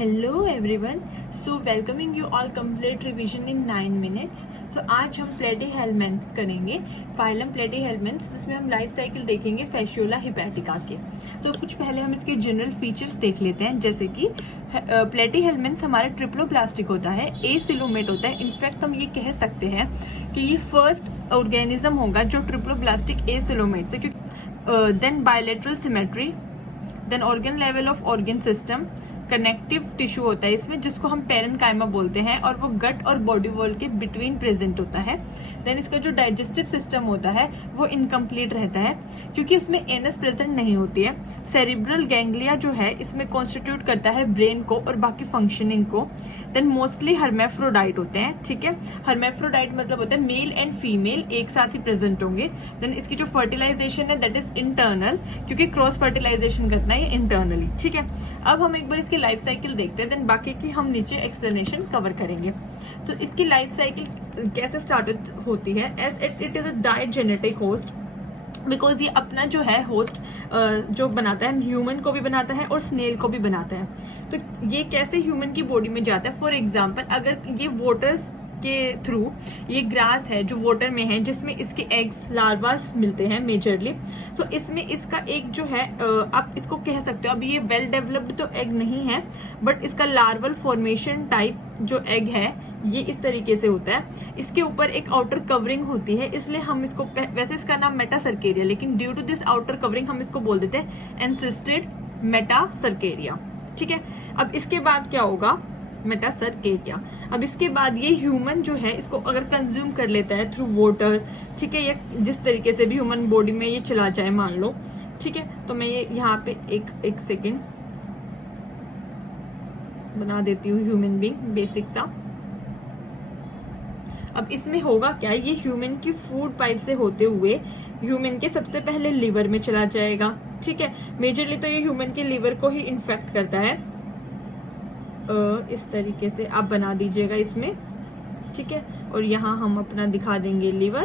Hello everyone, so welcoming you all complete revision in 9 minutes. So आज हम platyhelminthes करेंगे, phylum platyhelminthes, जिसमें हम लाइफ साइकिल देखेंगे फैसियोला हिपैटिका के। सो कुछ पहले हम इसके जनरल फीचर्स देख लेते हैं, जैसे कि प्लेटीहेल्मिन्थ्स हमारा ट्रिप्लोप्लास्टिक होता है, एसिलोमेट होता है। इनफैक्ट हम ये कह सकते हैं कि ये फर्स्ट ऑर्गेनिज्म होगा जो ट्रिप्लोप्लास्टिक एसिलोमेट से, क्योंकि then bilateral symmetry, then organ level of organ system, connective tissue होता है इसमें, जिसको हम पेरेन्काइमा बोलते हैं, और वो गट और बॉडी वॉल के बिटवीन प्रेजेंट होता है। देन इसका जो डाइजेस्टिव सिस्टम होता है वो इनकम्प्लीट रहता है, क्योंकि इसमें एनस प्रेजेंट नहीं होती है। सेरिब्रल गैंग्लिया जो है इसमें कॉन्स्टिट्यूट करता है ब्रेन को और बाकी फंक्शनिंग को। देन मोस्टली हर्मेफ्रोडाइट होते हैं, ठीक है। हर्मेफ्रोडाइट मतलब होता है मेल एंड फीमेल एक साथ ही प्रेजेंट होंगे। देन इसकी जो फर्टिलाइजेशन है दैट इज इंटरनल, क्योंकि क्रॉस फर्टिलाइजेशन करना है इंटरनली, ठीक है। अब हम एक बार इसकी लाइफ साइकिल देखते हैं, देन बाकी की हम नीचे एक्सप्लेनेशन कवर करेंगे। तो इसकी लाइफ साइकिल कैसे स्टार्ट होती है, as it is a digenetic host, because ये अपना जो है होस्ट जो बनाता है, ह्यूमन को भी बनाता है और स्नेल को भी बनाता है। तो ये कैसे ह्यूमन की बॉडी में जाता है, फॉर एग्जाम्पल अगर ये वाटर्स के थ्रू, ये ग्रास है जो वाटर में है, जिसमें इसके एग्स लार्वास मिलते हैं मेजरली। सो इसमें इसका एक जो है आप इसको कह सकते हो, अभी ये वेल डेवलप्ड तो एग नहीं है, बट इसका लार्वल फॉर्मेशन टाइप जो एग है ये इस तरीके से होता है। इसके ऊपर एक आउटर कवरिंग होती है, इसलिए हम इसको, वैसे इसका नाम मेटासर्केरिया, लेकिन due to this outer covering हम इसको बोल देते हैं एनसिस्टेड मेटासर्केरिया, ठीक है। अब इसके बाद क्या होगा, मेटासर्केरिया। अब इसके बाद ये ह्यूमन जो है इसको अगर कंज्यूम कर लेता है थ्रू वाटर, ठीक है, या जिस तरीके से भी ह्यूमन बॉडी में ये चला जाए मान लो, ठीक है। तो मैं ये यहाँ पे एक सेकेंड बना देती हूँ ह्यूमन बीइंग बेसिक सा। अब इसमें होगा क्या, ये ह्यूमन की फूड पाइप से होते हुए ह्यूमन के सबसे पहले लिवर में चला जाएगा, ठीक है। मेजरली तो ये ह्यूमन के लिवर को ही इन्फेक्ट करता है। इस तरीके से आप बना दीजिएगा इसमें, ठीक है। और यहाँ हम अपना दिखा देंगे लिवर,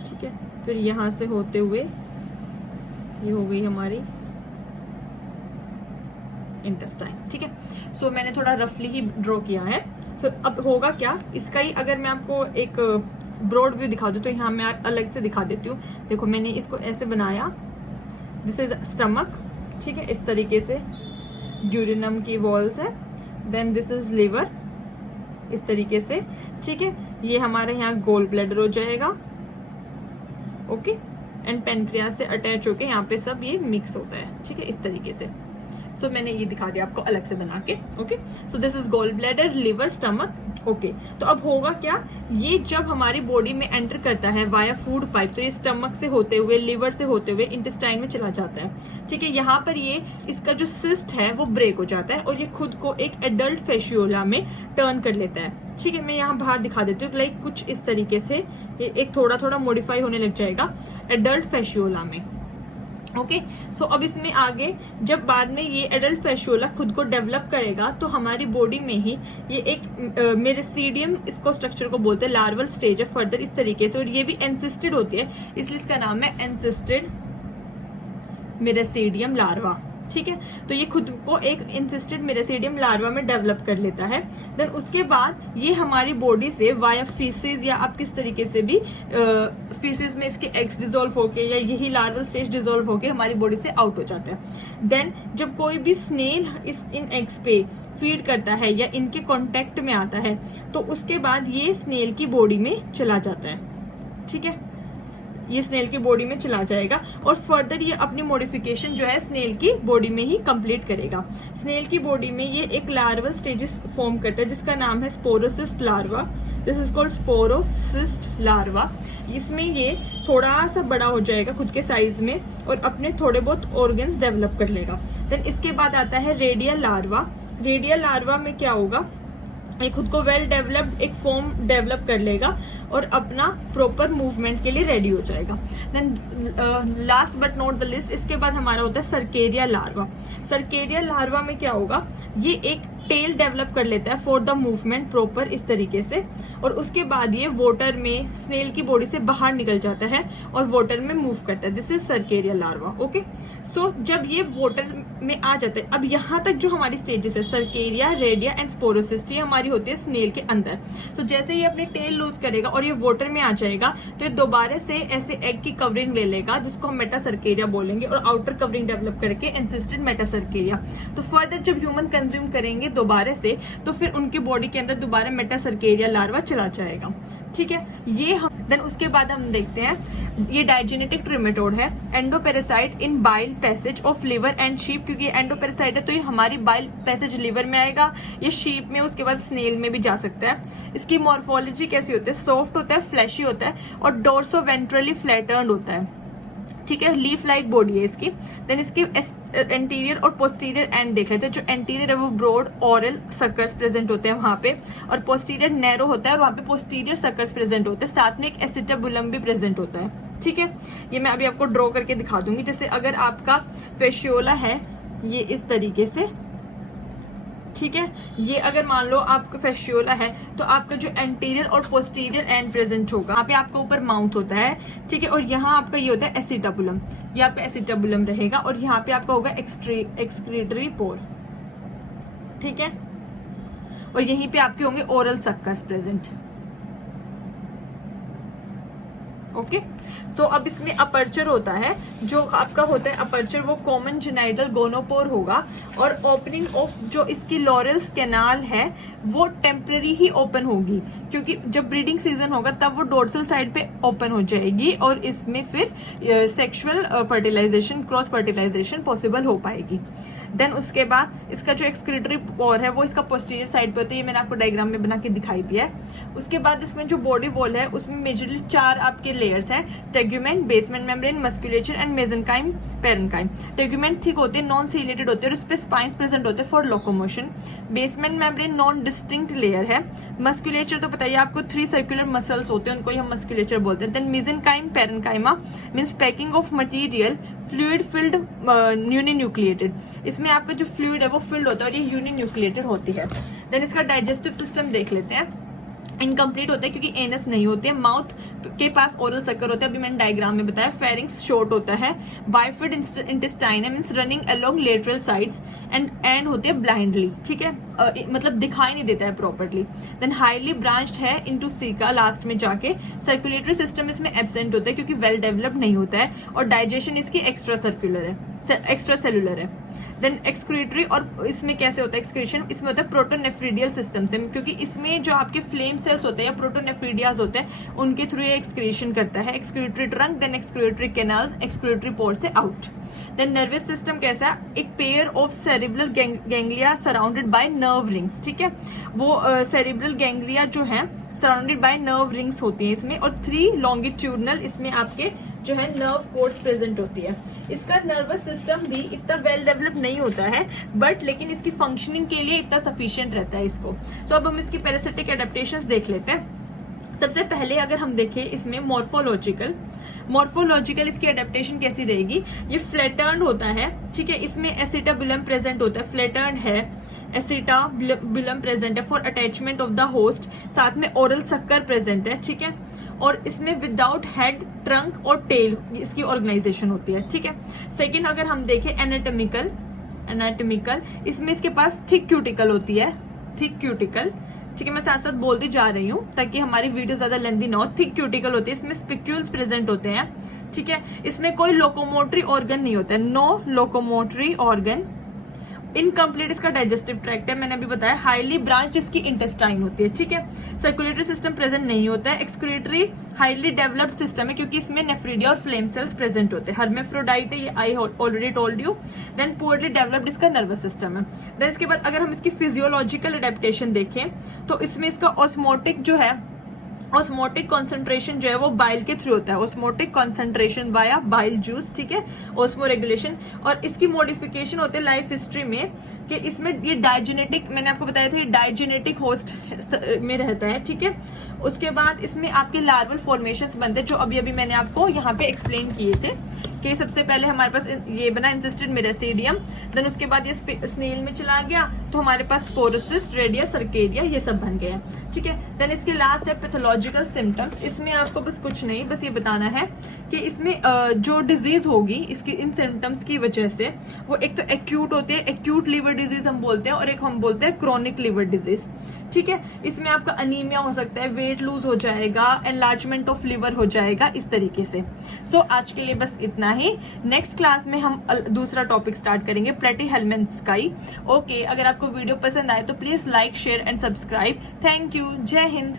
ठीक है। फिर यहाँ से होते हुए ये हो गई हमारी इंटेस्टाइन, ठीक है। सो मैंने थोड़ा रफली ही ड्रॉ किया है। सो अब होगा क्या, इसका ही अगर मैं आपको एक ब्रॉड व्यू दिखा दूं तो यहाँ मैं अलग से दिखा देती हूँ। देखो मैंने इसको ऐसे बनाया, दिस इज स्टमक, ठीक है, इस तरीके से ड्यूरिनम की वॉल्स है। देन दिस इज लिवर, इस तरीके से, ठीक है। ये हमारे यहाँ गोल ब्लैडर हो जाएगा, ओके। एंड पेनक्रियास से अटैच होके यहाँ पे सब ये मिक्स होता है, ठीक है, इस तरीके से। सो मैंने ये दिखा दिया आपको अलग से बना के, okay. So this is gall bladder, liver, stomach, okay. तो अब होगा क्या, ये जब हमारी बॉडी में एंटर करता है वाया फूड पाइप, तो ये स्टमक से होते हुए, लिवर से होते हुए इंटेस्टाइन में चला जाता है, ठीक है। यहाँ पर ये इसका जो सिस्ट है वो ब्रेक हो जाता है और ये खुद को एक एडल्ट फैसियोला में टर्न कर लेता है, ठीक है। मैं यहाँ बाहर दिखा देती हूँ, लाइक कुछ इस तरीके से ये एक थोड़ा थोड़ा मॉडिफाई होने लग जाएगा एडल्ट फैसियोला में, ओके। सो अब इसमें आगे जब बाद में ये एडल्ट फैसियोला खुद को डेवलप करेगा, तो हमारी बॉडी में ही ये एक मेरिस्टीडियम, इसको स्ट्रक्चर को बोलते हैं, लार्वल स्टेज है फर्दर इस तरीके से, और ये भी एनसिस्टेड होती है, इसलिए इसका नाम है एनसिस्टेड मेरिस्टीडियम लार्वा, ठीक है। तो ये खुद को एक इंसिस्टेड मेरिस्टीडियम लार्वा में डेवलप कर लेता है। देन उसके बाद ये हमारी बॉडी से वाया फीसिस, या आप किस तरीके से भी फीसिस में इसके एग्स डिजोल्व होके, या यही लार्वल स्टेज डिजोल्व होके हमारी बॉडी से आउट हो जाता है। देन जब कोई भी स्नेल इन एग्स पे फीड करता है या इनके कांटेक्ट में आता है, तो उसके बाद ये स्नेल की बॉडी में चला जाता है, ठीक है। ये स्नेल की बॉडी में चला जाएगा और फर्दर ये अपनी मॉडिफिकेशन जो है स्नेल की बॉडी में ही कंप्लीट करेगा। स्नेल की बॉडी में ये एक लार्वल स्टेजेस फॉर्म करता है, जिसका नाम है sporocyst larva. This is called sporocyst larva. इसमें ये थोड़ा सा बड़ा हो जाएगा खुद के साइज में और अपने थोड़े बहुत ऑर्गन्स डेवलप कर लेगा। देन इसके बाद आता है रेडियल लार्वा। रेडियल लार्वा में क्या होगा, ये खुद को वेल डेवलप्ड एक फॉर्म डेवलप कर लेगा और अपना प्रॉपर मूवमेंट के लिए रेडी हो जाएगा। Then last but not the least, इसके बाद हमारा होता है सर्केरिया लार्वा। सर्केरिया लार्वा में क्या होगा, ये एक टेल डेवलप कर लेता है फॉर द मूवमेंट प्रॉपर, इस तरीके से, और उसके बाद ये वाटर में स्नेल की बॉडी से बाहर निकल जाता है और वाटर में मूव करता है। This is cercaria larva. Okay, so जब ये वाटर में आ जाता है, अब यहाँ तक जो हमारी स्टेजेस है सर्केरिया, रेडिया एंड स्पोरोसिस्ट, ये हमारी होती है स्नेल के अंदर। तो जैसे ये अपनी टेल लूज करेगा और ये वाटर में आ जाएगा तो ये दोबारा से ऐसे एग की कवरिंग ले लेगा जिसको हम मेटासर्केरिया बोलेंगे, और आउटर कवरिंग डेवलप करके एंसिस्टेड मेटासर्केरिया। तो फर्दर जब ह्यूमन कंज्यूम करेंगे दोबारा से, तो फिर उनके बॉडी के अंदर दोबारा मेटासर्केरिया लार्वा चला जाएगा। ठीक है, ये हम देन उसके बाद हम देखते हैं ये डायजेनेटिक ट्रिमेटोड है, endoparasite in bile passage of liver and sheep, क्योंकि ये एंडोपेरासाइट है तो ये हमारी बाइल पैसेज लिवर में आएगा, ये शीप में, उसके बाद स्नेल में भी जा सकता है। इसकी मॉर्फोलॉजी कैसी होती है, सॉफ्ट होता है, फ्लैशी होता है और डोर्सो वेंट्रली फ्लैटर्न्ड होता है। ठीक है, लीफ लाइक बॉडी है इसकी। देन इसके एंटीरियर और पोस्टीरियर एंड देख लेते हैं। जो एंटीरियर है वो ब्रॉड ऑरल सक्कर्स प्रेजेंट होते हैं वहां पे, और पोस्टीरियर नैरो होता है और वहां पे पोस्टीरियर सक्कर्स प्रेजेंट होते हैं, साथ में एक एसिटाबुलम भी प्रेजेंट होता है। ठीक है, ये मैं अभी आपको ड्रॉ करके दिखा दूंगी। जैसे अगर आपका फेशियोला है ये इस तरीके से, ठीक है, ये अगर मान लो आपका फेशियोला है तो आपका जो एंटीरियर और पोस्टीरियर एंड प्रेजेंट होगा, यहाँ पे आपका ऊपर माउथ होता है, ठीक है, और यहाँ आपका ये होता है एसिटाबुलम, ये आपका एसिटाबुलम रहेगा, और यहाँ पे आपका होगा एक्सक्रीटरी पोर। ठीक है, और यहीं पे आपके होंगे ओरल सक्कर्स प्रेजेंट। ओके, सो अब इसमें अपर्चर होता है, जो आपका होता है अपर्चर वो कॉमन जेनाइटल गोनोपोर होगा, और ओपनिंग ऑफ जो इसकी लॉरेल्स कैनाल है वो टेम्पररी ही ओपन होगी, क्योंकि जब ब्रीडिंग सीजन होगा तब वो डोर्सल साइड पे ओपन हो जाएगी और इसमें फिर sexual fertilization, cross fertilization possible हो पाएगी। देन उसके बाद इसका जो एक्सक्रीटरी पोर है वो इसका पोस्टीरियर साइड पे होता है, ये मैंने आपको डायग्राम में बना के दिखाई दिया है। उसके बाद इसमें जो बॉडी वॉल है उसमें मेजरली 4 आपके लेयर्स हैं, tegument, basement membrane, musculature and mesenchyme, parenchyma. Tegument thick होते हैं, नॉन सीलेटेड होते हैं और उस पर स्पाइन्स प्रेजेंट होते हैं for locomotion. Basement membrane non distinct layer है। मस्कुलेचर तो बताइए आपको 3 सर्कुलर मसल्स होते हैं, उनको ही हम मस्कुलेचर बोलते हैं। Then mesenchyme, parenchyma means packing of material, fluid filled, uninucleated. इसमें आपका जो फ्लूइड है वो फिल्ड होता है और ये यूनिन्यूक्लिएटेड होती है। देन इसका डाइजेस्टिव सिस्टम देख लेते हैं। इनकम्प्लीट होता है क्योंकि एनस नहीं होते हैं, माउथ के पास ओरल सक्कर होता है, अभी मैंने डायग्राम में बताया। फेरिंग्स शॉर्ट होता है, बाइफिड इंटेस्टाइन है means running along lateral sides, and होते हैं ब्लाइंडली। ठीक है, मतलब दिखाई नहीं देता है प्रॉपर्ली। देन हाईली ब्रांच्ड है इनटू सीका लास्ट में जाके। सर्कुलेटरी सिस्टम इसमें एब्सेंट होता है क्योंकि वेल डेवलप्ड नहीं होता है, और डाइजेशन इसकी एक्स्ट्रा सेलुलर है। देन एक्सक्रीटरी, और इसमें कैसे होता है एक्सक्रीशन, इसमें होता है प्रोटोनेफ्रिडियल सिस्टम से, क्योंकि इसमें जो आपके फ्लेम सेल्स होते हैं या प्रोटोनेफ्रिडियाज होते हैं उनके थ्रू ये एक्सक्रीशन करता है। Excretory trunk, then excretory canals, excretory pore से आउट। देन नर्वस सिस्टम कैसा है, एक pair of cerebral ganglia surrounded by nerve rings. ठीक है, वो सेरिब्रल गैंग्लिया जो है सराउंडेड बाय नर्व रिंग्स होती है इसमें, और 3 लॉन्गिट्यूडनल इसमें आपके जो है नर्व कोर्ड प्रेजेंट होती है। इसका नर्वस सिस्टम भी इतना वेल डेवलप नहीं होता है, बट लेकिन इसकी फंक्शनिंग के लिए इतना सफिशिएंट रहता है इसको। तो अब हम इसकी पैरासिटिक एडेप्टेशंस देख लेते हैं। सबसे पहले अगर हम देखें इसमें मॉर्फोलॉजिकल इसकी एडेप्टेशन कैसी रहेगी, ये फ्लैटर्न्ड होता है। ठीक है, इसमें एसिटाबुलम प्रेजेंट होता है, फ्लैटर्न्ड है, एसिटाबुलम प्रेजेंट है for attachment of the host, साथ में ओरल सक्कर प्रेजेंट है। ठीक है, और इसमें विदाउट हेड, ट्रंक और टेल इसकी ऑर्गेनाइजेशन होती है। ठीक है, सेकंड अगर हम देखें एनाटॉमिकल, इसमें इसके पास थिक क्यूटिकल होती है, थिक क्यूटिकल। ठीक है, मैं साथ साथ बोलती जा रही हूँ ताकि हमारी वीडियो ज्यादा लेंदी ना हो। थिक क्यूटिकल होती है, इसमें स्पिक्यूल्स प्रेजेंट होते हैं। ठीक है, इसमें कोई लोकोमोटरी ऑर्गन नहीं होता है, नो लोकोमोटरी ऑर्गन। इनकम्प्लीट इसका डाइजेस्टिव ट्रैक्ट है, मैंने अभी बताया। हाईली ब्रांच इसकी इंटेस्टाइन होती है। ठीक है, सर्कुलेटरी सिस्टम प्रेजेंट नहीं होता है। एक्सक्रीटरी हाईली डेवलप्ड सिस्टम है क्योंकि इसमें नेफ्रिडिया और फ्लेम सेल्स प्रेजेंट होते हैं। हर्मेफ्रोडाइट है, ये I already told you. Then poorly developed इसका नर्वस सिस्टम है। देन इसके बाद अगर हम इसकी फिजियोलॉजिकल एडेप्टेशन देखें तो इसमें इसका ऑस्मोटिक जो है, ऑस्मोटिक कॉन्सेंट्रेशन जो है वो बाइल के थ्रू होता है। Osmotic concentration via bile juice. ठीक है, ऑस्मो रेगुलेशन। और इसकी मॉडिफिकेशन होते हैं लाइफ हिस्ट्री में कि इसमें ये डायजेनेटिक, मैंने आपको बताया था, ये डायजेनेटिक होस्ट में रहता है। ठीक है, उसके बाद इसमें आपके लार्वल फॉर्मेशंस बनते हैं जो अभी अभी मैंने आपको यहाँ पे एक्सप्लेन किए थे। कि सबसे पहले हमारे पास ये बना इंसिस्टेड मेरासीडियम, देन उसके बाद ये स्नेल में चला गया तो हमारे पास स्पोरोसिस्ट, रेडिया, सर्केडिया ये सब बन गए, ठीक है। देन इसके लास्ट है पैथोलॉजिकल सिम्टम्स। इसमें आपको बस कुछ नहीं, बस ये बताना है कि इसमें जो डिजीज होगी इसकी इन सिम्टम्स की वजह से, वो एक तो एक्यूट होते हैं, एक्यूट लीवर डिजीज हम बोलते हैं, और एक हम बोलते हैं क्रोनिक लीवर डिजीज, ठीक है। इसमें आपका अनीमिया हो सकता है, वेट लूज हो जाएगा, एनलार्जमेंट ऑफ लिवर हो जाएगा, इस तरीके से। सो आज के लिए बस इतना ही। नेक्स्ट क्लास में हम दूसरा टॉपिक स्टार्ट करेंगे, प्लेटीहेलमिन्थ्स का ही। ओके, अगर आपको वीडियो पसंद आए तो please like, share and subscribe. Thank you. जय हिंद।